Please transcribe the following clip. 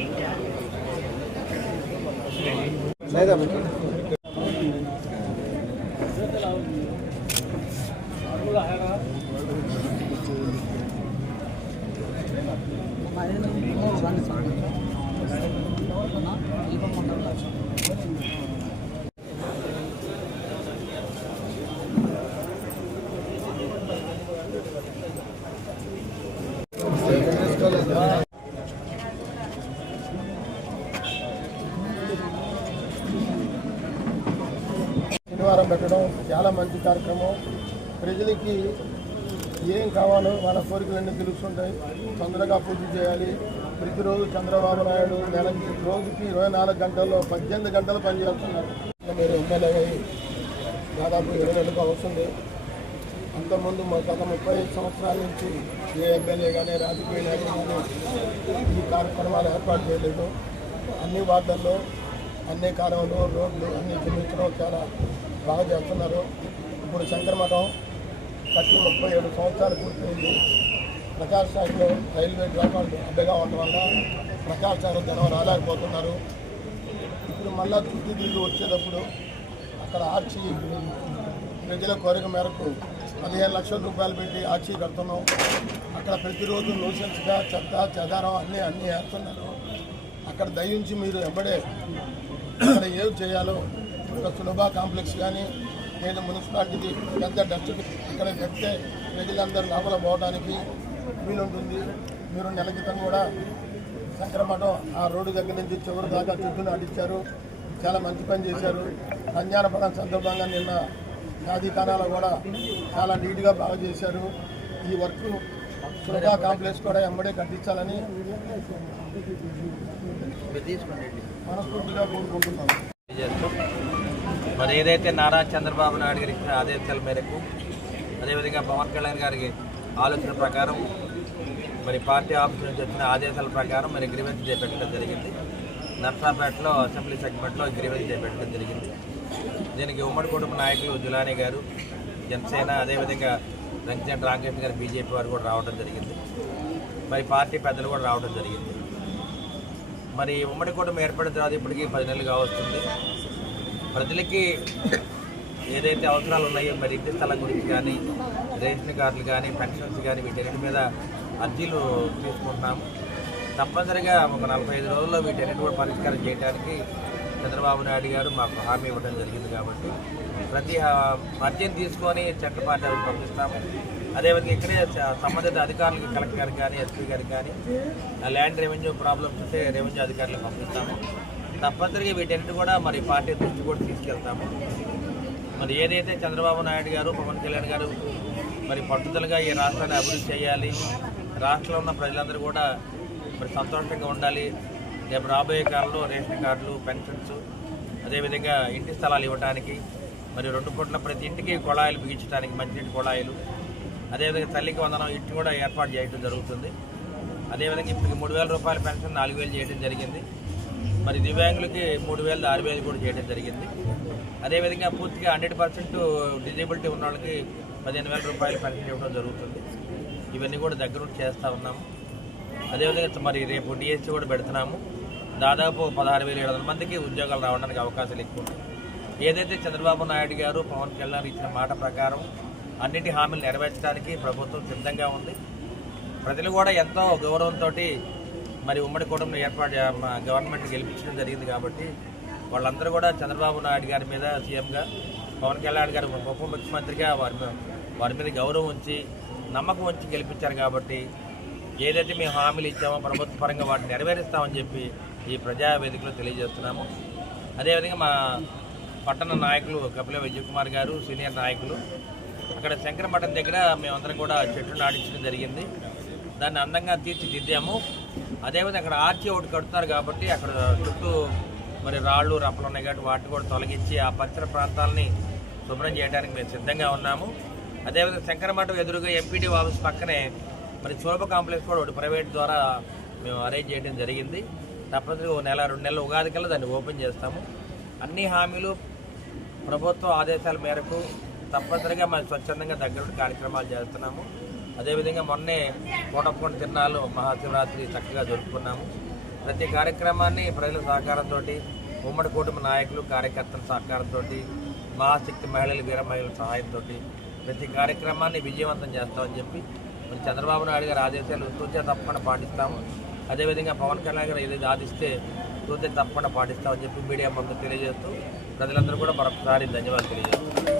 being done. Thank you. పెట్టడం చాలా మంచి కార్యక్రమం. ప్రజలకి ఏం కావాలో వాళ్ళ కోరికలన్నీ తెలుస్తుంటాయి. తొందరగా పూర్తి చేయాలి. ప్రతిరోజు చంద్రబాబు నాయుడు నెలకి రోజుకి ఇరవై నాలుగు గంటల్లో పద్దెనిమిది గంటలు పనిచేస్తున్నారు. మీరు ఎమ్మెల్యే దాదాపు ఇరవై నెలలకు అవుతుంది అంతకుముందు మా గత ముప్పై సంవత్సరాల నుంచి ఏ ఎమ్మెల్యే కానీ రాజకీయ నాయకులు కానీ ఈ కార్యక్రమాలు ఏర్పాటు చేయలేదు. అన్ని వార్డుల్లో అన్ని కాలువలు రోడ్లు అన్ని చెల్లించడం చాలా బాగా చేస్తున్నారు. ఇప్పుడు శంకరమఠం కట్టి ముప్పై ఏడు సంవత్సరాలు పూర్తయింది. ప్రకాష్ సాగర్లో రైల్వే డ్రాపాలు అడ్డగా ఉండడం వల్ల ప్రకాష్ సాగర్ జనం రాలేకపోతున్నారు. ఇప్పుడు మళ్ళా చుట్టూ నీళ్ళు వచ్చేటప్పుడు అక్కడ ఆర్చి ప్రజల కోరిక మేరకు పదిహేను లక్షల రూపాయలు పెట్టి ఆర్చి కడుతున్నాం. అక్కడ ప్రతిరోజు నూసెన్స్గా చెత్త చెదారం అన్నీ అన్నీ వేస్తున్నారు. అక్కడ దయించి మీరు ఎవడే అక్కడ ఏం చేయాలో ఒక సులభ కాంప్లెక్స్ కానీ లేదా మున్సిపాలిటీకి పెద్ద డస్ట్ ఇక్కడ పెడితే ప్రజలందరూ లోపల పోవడానికి వీలుంటుంది. మీరు నెల క్రితం కూడా సంక్రమణం ఆ రోడ్డు దగ్గర నుంచి చివరి దాకా చుట్టూ నాటించారు చాలా మంచి పని చేశారు. సంధ్యానపడం సందర్భంగా నిన్న షాదీఖానాలు కూడా చాలా నీట్గా బాగా చేశారు. ఈ వర్క్ సులభ కాంప్లెక్స్ కూడా ఎంబడే కట్టించాలని మనస్ఫూర్తిగా కోరుకుంటున్నాను. మరి ఏదైతే నారా చంద్రబాబు నాయుడు గారి ఇచ్చిన ఆదేశాల మేరకు అదేవిధంగా పవన్ కళ్యాణ్ గారికి ఆలోచన ప్రకారం మరి పార్టీ ఆఫీస్ నుంచి వచ్చిన ఆదేశాల ప్రకారం మరి గ్రీవెన్స్ చేపట్టడం జరిగింది. నర్సాపేటలో అసెంబ్లీ సెగ్మెంట్లో గ్రీవెన్స్ చేపట్టడం జరిగింది. దీనికి ఉమ్మడి కుటుంబ నాయకులు జులానీ గారు జనసేన అదేవిధంగా వెంకటేశ్వర రామకృష్ణ గారు బీజేపీ వారు కూడా రావడం జరిగింది. మరి పార్టీ పెద్దలు కూడా రావడం జరిగింది. మరి ఉమ్మడి కూటమి ఏర్పడిన తర్వాత ఇప్పటికీ పది నెలలు కావస్తుంది ప్రజలకి ఏదైతే అవసరాలు ఉన్నాయో మరి ఇంటి స్థలం గురించి కానీ రేషన్ కార్డులు కానీ పెన్షన్స్ కానీ వీటన్నిటి మీద అర్జీలు తీసుకుంటున్నాము. తప్పనిసరిగా ఒక నలభై ఐదు రోజుల్లో వీటన్నిటి కూడా పరిష్కారం చేయడానికి చంద్రబాబు నాయుడు గారు మాకు హామీ ఇవ్వడం జరిగింది కాబట్టి ప్రతి ఆ, అర్జీని తీసుకొని చట్టపాఠాలకు పంపిస్తాము. అదేవిధంగా ఇక్కడే సంబంధిత అధికారులకు కలెక్టర్ గారికి కానీ ఎస్పీ గారికి కానీ ఆ ల్యాండ్ రెవెన్యూ ప్రాబ్లమ్స్ ఉంటే రెవెన్యూ అధికారులకు పంపిస్తాము. తప్పనిసరిగా వీటన్నిటి కూడా మరి పార్టీ దృష్టి కూడా తీసుకెళ్తాము. మరి ఏదైతే చంద్రబాబు నాయుడు గారు పవన్ కళ్యాణ్ గారు మరి పట్టుదలగా ఈ రాష్ట్రాన్ని అభివృద్ధి చేయాలి రాష్ట్రంలో ఉన్న ప్రజలందరూ కూడా మరి సంతోషంగా ఉండాలి. రేపు రాబోయే కాలంలో రేషన్ కార్డులు పెన్షన్స్ అదేవిధంగా ఇంటి స్థలాలు ఇవ్వడానికి మరి రెండు కోట్ల ప్రతి ఇంటికి కుళాయిలు బిగించడానికి మంచినీటి కుళాయిలు అదేవిధంగా తల్లికి వందనం ఇంటి కూడా ఏర్పాటు చేయడం జరుగుతుంది. అదేవిధంగా ఇప్పటికి మూడు వేల రూపాయల పెన్షన్ నాలుగు వేలు చేయడం జరిగింది. మరి దివ్యాంగులకి మూడు వేలు ఆరు వేలు కూడా చేయడం జరిగింది. అదేవిధంగా పూర్తిగా హండ్రెడ్ పర్సెంట్ డిజేబిలిటీ ఉన్న వాళ్ళకి పదిహేను వేల రూపాయలు పెన్షన్ ఇవ్వడం జరుగుతుంది. ఇవన్నీ కూడా దగ్గర చేస్తూ ఉన్నాము అదేవిధంగా మరి రేపు డిఎస్సీ కూడా పెడుతున్నాము. దాదాపు పదహారు వేల ఏడు వందల మందికి ఉద్యోగాలు రావడానికి అవకాశాలు ఎక్కువ ఉన్నాయి. ఏదైతే చంద్రబాబు నాయుడు గారు పవన్ కళ్యాణ్ ఇచ్చిన మాట ప్రకారం అన్నింటి హామీలు నెరవేర్చడానికి ప్రభుత్వం సిద్ధంగా ఉంది. ప్రజలు కూడా ఎంతో గౌరవంతో మరి ఉమ్మడి కూటమిని ఏర్పాటు మా గవర్నమెంట్ గెలిపించడం జరిగింది కాబట్టి వాళ్ళందరూ కూడా చంద్రబాబు నాయుడు గారి మీద సీఎంగా పవన్ కళ్యాణ్ గారు ఉప ముఖ్యమంత్రిగా వారి వారి మీద గౌరవం ఉంచి నమ్మకం ఉంచి గెలిపించారు కాబట్టి ఏదైతే మేము హామీలు ఇచ్చామో ప్రభుత్వ పరంగా వాటిని నెరవేరుస్తామని చెప్పి ఈ ప్రజా వేదికలో తెలియజేస్తున్నాము. అదేవిధంగా మా పట్టణ నాయకులు కపిల విజయ్ కుమార్ గారు సీనియర్ నాయకులు అక్కడ శంకర మఠం దగ్గర మేమందరం కూడా చెట్లు నాటించడం జరిగింది. దాన్ని అందంగా తీర్చిదిద్దాము. అదేవిధంగా అక్కడ ఆర్చి ఒకటి కడుతున్నారు కాబట్టి అక్కడ చుట్టూ మరి రాళ్ళు రప్పలు ఉన్నాయి కాబట్టి వాటిని కూడా తొలగించి ఆ పరిసర ప్రాంతాలని శుభ్రం చేయడానికి మేము సిద్ధంగా ఉన్నాము. అదేవిధంగా శంకర మఠం ఎదురుగా ఎంపీడీ ఆఫీస్ పక్కనే మరి శోభ కాంప్లెక్స్ కూడా ఒకటి ప్రైవేట్ ద్వారా మేము అరేంజ్ చేయడం జరిగింది. తప్పనిసరిగా ఒక నెల రెండు నెలల ఉగాది కల్లా దాన్ని ఓపెన్ చేస్తాము. అన్ని హామీలు ప్రభుత్వ ఆదేశాల మేరకు తప్పనిసరిగా మరి స్వచ్ఛందంగా దగ్గర కార్యక్రమాలు చేస్తున్నాము. అదేవిధంగా మొన్నే కోటప్పకొండ తిరునాళ్ళు మహాశివరాత్రి చక్కగా జరుపుకున్నాము. ప్రతి కార్యక్రమాన్ని ప్రజల సహకారంతో ఉమ్మడి కుటుంబ నాయకులు కార్యకర్తల సహకారంతో మహాశక్తి మహిళలు వీర మహిళల సహాయంతో ప్రతి కార్యక్రమాన్ని విజయవంతం చేస్తామని చెప్పి మరి చంద్రబాబు నాయుడు గారి ఆదేశాలు తూచా తప్పకుండా పాటిస్తాము. అదేవిధంగా పవన్ కళ్యాణ్ గారు ఏదైతే ఆదిస్తే తూచా తప్పకుండా పాటిస్తామని చెప్పి మీడియా ముందు తెలియజేస్తూ ప్రజలందరూ కూడా మరొకసారి ధన్యవాదాలు తెలియజేస్తాం